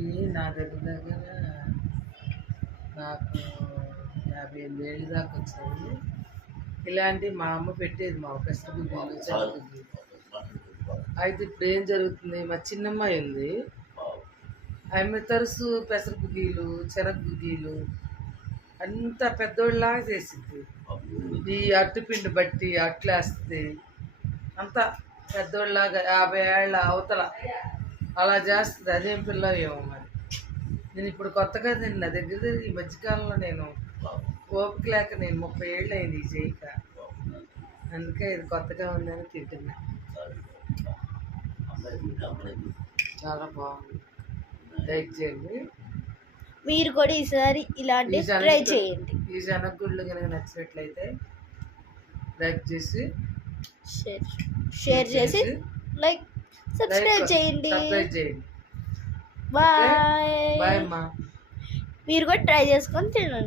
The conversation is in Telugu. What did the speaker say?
ఇవి నా దగ్గర నాకు 58 ఏళ్ళు దాకా వచ్చాయి. ఇలాంటివి మా అమ్మ పెట్టేది, మా పెసరగుగ్గిళ్ళు, శనగగుగ్గిళ్ళు. అయితే ఇప్పుడు ఏం జరుగుతుంది, మా చిన్నమ్మాయి ఉంది, ఆమె తరచు పెసరగుగ్గిళ్ళు, శనగగుగ్గిళ్ళు అంత పెద్దోళ్ళలాగా చేసింది. ఈ అట్టుపిండి బట్టి అట్లేస్తుంది, అంతా పెద్దోళ్ళలాగా 50 ఏళ్ళ అవతల అలా చేస్తుంది. అదేం పిల్ల ఏమో మరి. నేను ఇప్పుడు కొత్తగా నా దగ్గర ఈ మధ్యకాలంలో నేను ఓపిక లేక నేను 30 ఏళ్ళు అయింది ఈ చేయక, అందుకే ఇది కొత్తగా ఉందని తింటున్నా. చాలా బాగుంది, లైక్ చేయండి. మీరు కూడా ఈసారి ఇలాంటి ట్రై చేయండి. ఈ శనగగుళ్ళు కనుక నచ్చినట్లయితే లైక్ చేసి షేర్ చేసి లైక్ సబ్స్క్రైబ్ చేయండి. బాయ్. బాయ్ అమ్మా. మీరు కూడా ట్రై చేసుకొని తినండి.